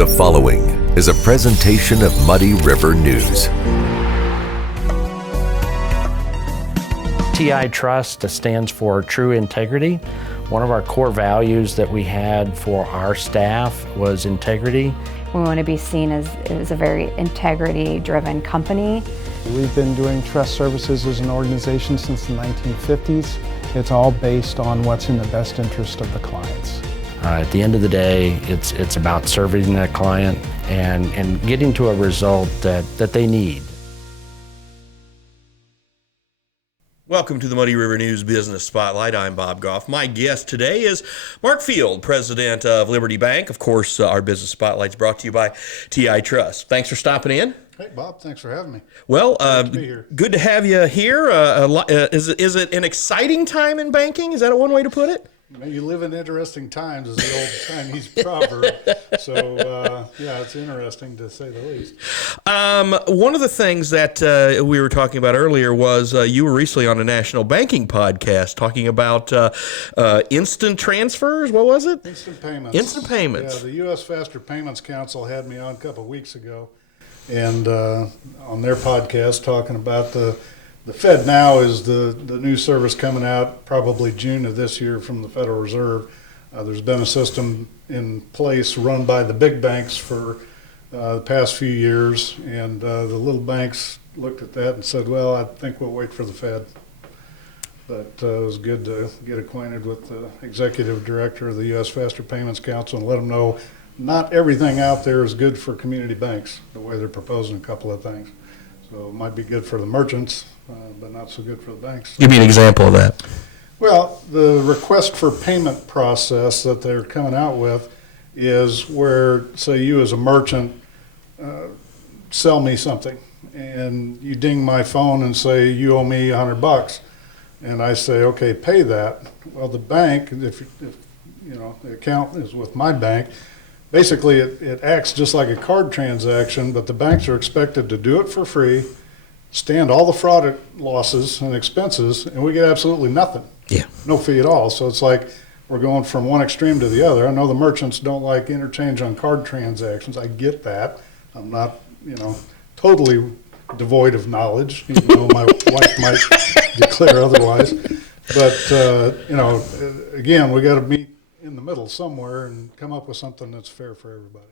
The following is a presentation of Muddy River News. TI Trust stands for True Integrity. One of our core values that we had for our staff was integrity. We want to be seen as a very integrity-driven company. We've been doing trust services as an organization since the 1950s. It's all based on what's in the best interest of the clients. At the end of the day, it's about serving that client and getting to a result that they need. Welcome to the Muddy River News Business Spotlight. I'm Bob Goff. My guest today is Mark Field, president of Liberty Bank. Of course, our Business Spotlight is brought to you by TI Trust. Thanks for stopping in. Hey, Bob. Thanks for having me. Well, Good to be here. Good to have you here. Is it an exciting time in banking? Is that one way to put it? You live in interesting times is the old Chinese proverb. So, it's interesting to say the least. One of the things that we were talking about earlier was you were recently on a national banking podcast talking about instant transfers. What was it? Instant payments. Instant payments. Yeah, the U.S. Faster Payments Council had me on a couple of weeks ago, and on their podcast talking about the Fed Now is the new service coming out probably June of this year from the Federal Reserve. There's been a system in place run by the big banks for the past few years, and the little banks looked at that and said, well, I think we'll wait for the Fed. But it was good to get acquainted with the executive director of the U.S. Faster Payments Council and let them know not everything out there is good for community banks, the way they're proposing a couple of things. So it might be good for the merchants, but not so good for the banks. Give me an example of that. Well, the request for payment process that they're coming out with is where, say you as a merchant sell me something, and you ding my phone and say you owe me $100, and I say, okay, pay that. Well, the bank, if the account is with my bank, basically it acts just like a card transaction, but the banks are expected to do it for free, stand all the fraud losses and expenses, and we get absolutely nothing. Yeah. No fee at all. So it's like we're going from one extreme to the other. I know the merchants don't like interchange on card transactions. I get that. I'm not, totally devoid of knowledge, even though my wife might declare otherwise. But, again, we got to meet in the middle somewhere and come up with something that's fair for everybody.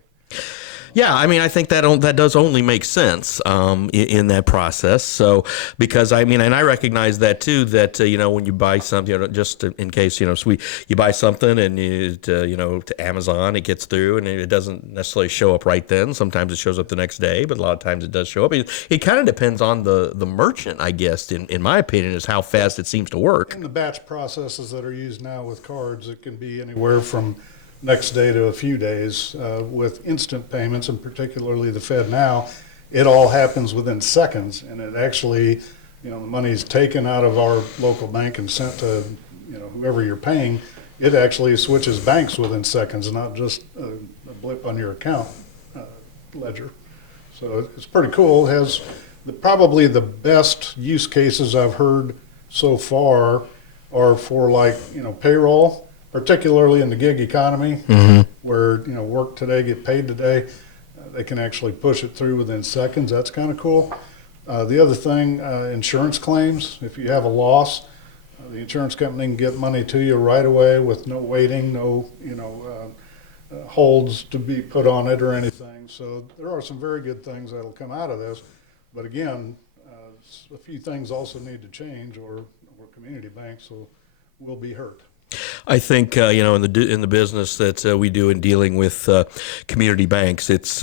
Yeah, I mean, I think that does only make sense in that process. So, because and I recognize that too. That when you buy something, just in case you buy something and to Amazon, it gets through and it doesn't necessarily show up right then. Sometimes it shows up the next day, but a lot of times it does show up. It kind of depends on the merchant, I guess. In my opinion, is how fast it seems to work. In the batch processes that are used now with cards, it can be anywhere from next day to a few days. With instant payments, and particularly the Fed Now, it all happens within seconds, and it actually, the money is taken out of our local bank and sent to, whoever you're paying. It actually switches banks within seconds, not just a blip on your account ledger. So it's pretty cool. It has probably the best use cases I've heard so far are for payroll, particularly in the gig economy, where work today, get paid today. They can actually push it through within seconds. That's kind of cool. The other thing, insurance claims. If you have a loss, the insurance company can get money to you right away with no waiting, no holds to be put on it or anything. So there are some very good things that'll come out of this. But again, a few things also need to change, or community banks will be hurt. I think in the business that we do in dealing with community banks, it's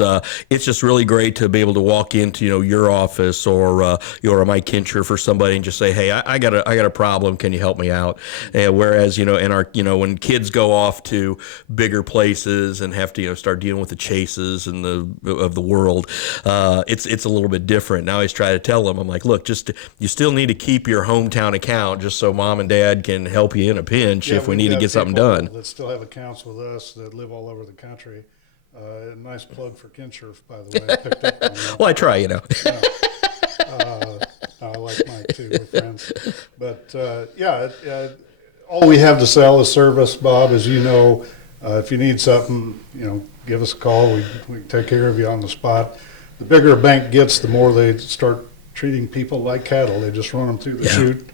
just really great to be able to walk into your office or my Kincher for somebody and just say, hey, I got a problem, can you help me out? Whereas in our when kids go off to bigger places and have to start dealing with the Chases and of the world, it's a little bit different. Now I always try to tell them, I'm like, look, you still need to keep your hometown account just so mom and dad can help you in a pinch. If we need to get something done. That still have accounts with us that live all over the country. A nice plug for Kinshirf, by the way. I picked up on that. Well, I try, I like Mike too. We're friends. But all we have to sell is service, Bob. As you know, if you need something, give us a call. We take care of you on the spot. The bigger a bank gets, the more they start treating people like cattle. They just run them through the chute,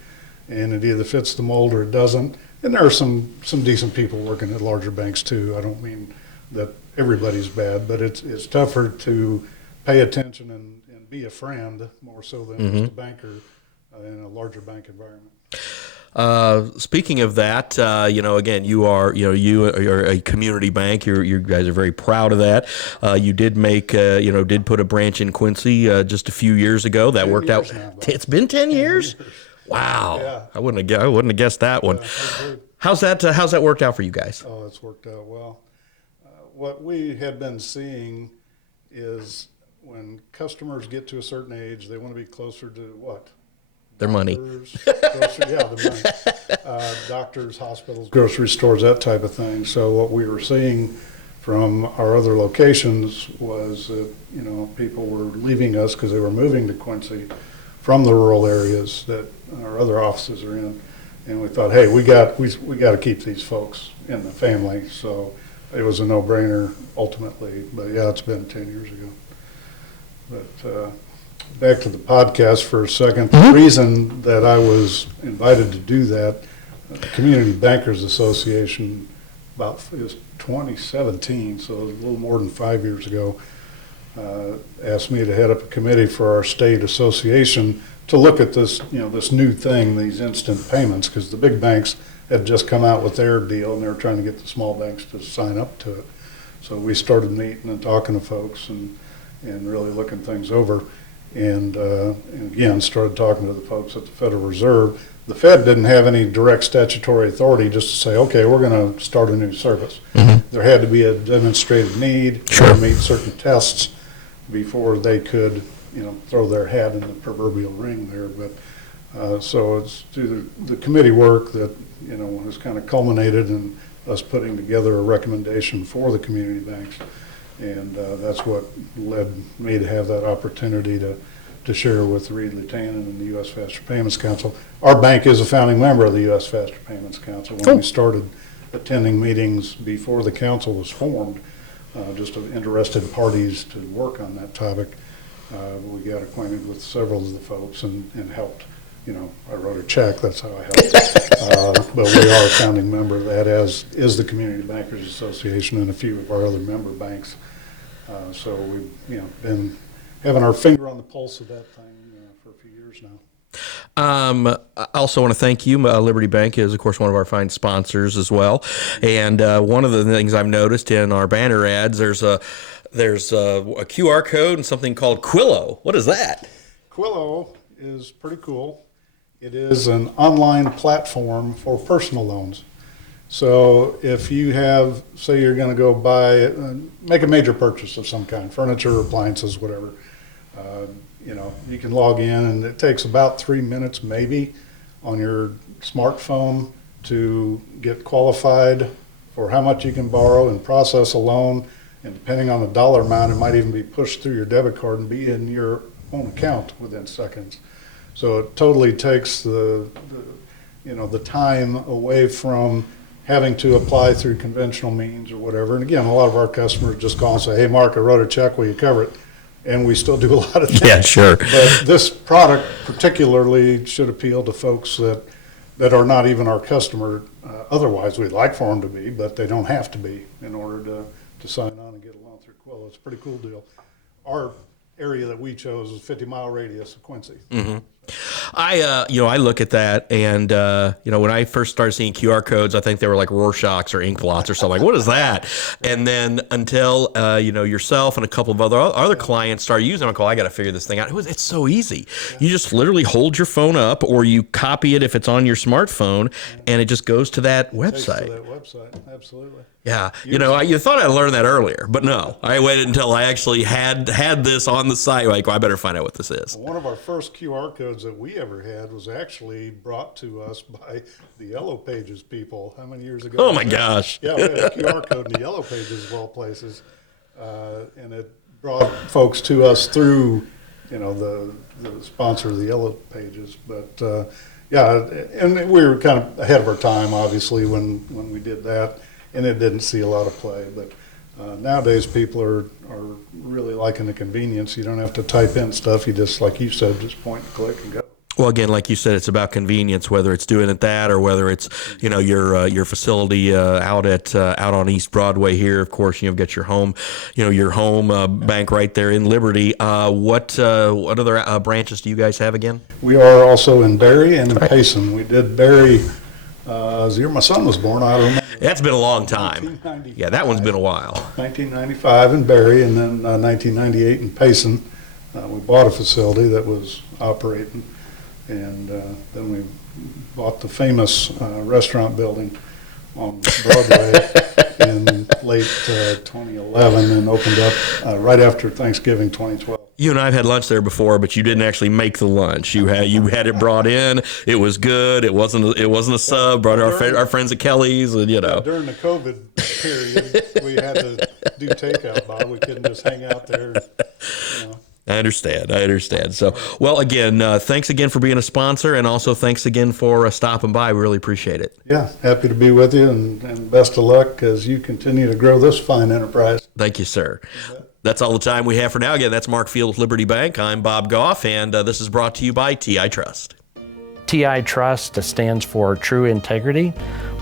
and it either fits the mold or it doesn't. And there are some decent people working at larger banks too. I don't mean that everybody's bad, but it's tougher to pay attention and be a friend more so than just a banker in a larger bank environment. Speaking of that, again, you're a community bank. You guys are very proud of that. You did did put a branch in Quincy just a few years ago. That worked out. Now, It's been 10 years. Wow, Yeah. I wouldn't have guessed that one. How's that worked out for you guys? Oh, it's worked out well. What we have been seeing is when customers get to a certain age, they want to be closer to what? Their money. The money. Doctors, hospitals, grocery stores, that type of thing. So what we were seeing from our other locations was that, people were leaving us because they were moving to Quincy from the rural areas that our other offices are in. And we thought, hey, we got to keep these folks in the family. So it was a no-brainer ultimately. But yeah, it's been 10 years ago. But back to the podcast for a second. The reason that I was invited to do that, the Community Bankers Association, it was 2017, so it was a little more than 5 years ago, asked me to head up a committee for our state association to look at this, this new thing, these instant payments, because the big banks had just come out with their deal and they were trying to get the small banks to sign up to it. So we started meeting and talking to folks and really looking things over. And again, started talking to the folks at the Federal Reserve. The Fed didn't have any direct statutory authority just to say, okay, we're going to start a new service. There had to be a demonstrated need, to meet certain tests before they could, throw their hat in the proverbial ring there. But so it's through the committee work that, has kind of culminated in us putting together a recommendation for the community banks. And that's what led me to have that opportunity to share with Reed Lieutenant and the U.S. Faster Payments Council. Our bank is a founding member of the U.S. Faster Payments Council. When we started attending meetings before the council was formed, just of interested parties to work on that topic, we got acquainted with several of the folks and helped. I wrote a check, that's how I helped. But we are a founding member of that, as is the Community Bankers Association and a few of our other member banks. So we've been having our finger on the pulse of that thing for a few years now. I also want to thank you. Liberty Bank is, of course, one of our fine sponsors as well. And one of the things I've noticed in our banner ads, there's a QR code and something called Quillo. What is that? Quillo is pretty cool. It is an online platform for personal loans. So if you have, say you're going to go make a major purchase of some kind, furniture, appliances, whatever, you can log in, and it takes about 3 minutes maybe on your smartphone to get qualified for how much you can borrow and process a loan. And depending on the dollar amount, it might even be pushed through your debit card and be in your own account within seconds. So it totally takes the time away from having to apply through conventional means or whatever. And again, a lot of our customers just call and say, hey, Mark, I wrote a check, will you cover it? And we still do a lot of things. Yeah, sure. But this product particularly should appeal to folks that are not even our customer. Otherwise, we'd like for them to be, but they don't have to be in order to sign on and get a loan through Quillo. It's a pretty cool deal. Our area that we chose is 50-mile radius of Quincy. I look at that, and when I first started seeing QR codes, I think they were like Rorschachs or ink blots or something. Like, what is that? And then until yourself and a couple of other clients started using it, I got to figure this thing out. It's so easy. You just literally hold your phone up, or you copy it if it's on your smartphone, and it just goes to that website. To that website, absolutely. Yeah, you thought I'd learned that earlier, but no. I waited until I actually had this on the site. Like, well, I better find out what this is. One of our first QR codes that we ever had was actually brought to us by the Yellow Pages people. How many years ago? Oh my gosh! Yeah, we had a QR code in the Yellow Pages of all places, and it brought folks to us through, the sponsor of the Yellow Pages. But yeah, and we were kind of ahead of our time, obviously, when we did that. And it didn't see a lot of play, but Nowadays, people are really liking the convenience. You don't have to type in stuff. You just, like you said, just point and click and go. Well, again, like you said, it's about convenience, whether it's doing it that or whether it's, your facility out on East Broadway here. Of course, you've got your home bank right there in Liberty. What other branches do you guys have again? We are also in Barry and in Payson. We did Barry the year my son was born. I don't remember. That's been a long time. Yeah, that one's been a while. 1995 in Barry, and then 1998 in Payson. We bought a facility that was operating. And then we bought the famous restaurant building on Broadway in late 2011 and opened up right after Thanksgiving 2012. You and I have had lunch there before, but you didn't actually make the lunch. You had it brought in. It was good. It wasn't a sub. Brought our friends at Kelly's, and during the COVID period, we had to do takeout, Bob. We couldn't just hang out there. I understand. So, well, again, thanks again for being a sponsor, and also thanks again for stopping by. We really appreciate it. Yeah, happy to be with you, and best of luck as you continue to grow this fine enterprise. Thank you, sir. That's all the time we have for now. Again, that's Mark Field with Liberty Bank. I'm Bob Goff, and this is brought to you by TI Trust. TI Trust stands for True Integrity.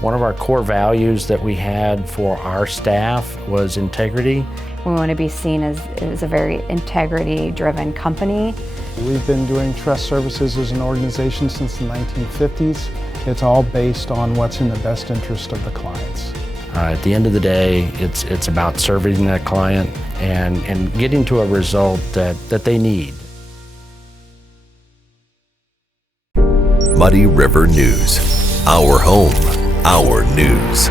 One of our core values that we had for our staff was integrity. We want to be seen as a very integrity-driven company. We've been doing trust services as an organization since the 1950s. It's all based on what's in the best interest of the clients. At the end of the day, it's about serving that client and getting to a result that they need. Muddy River News. Our home, our news.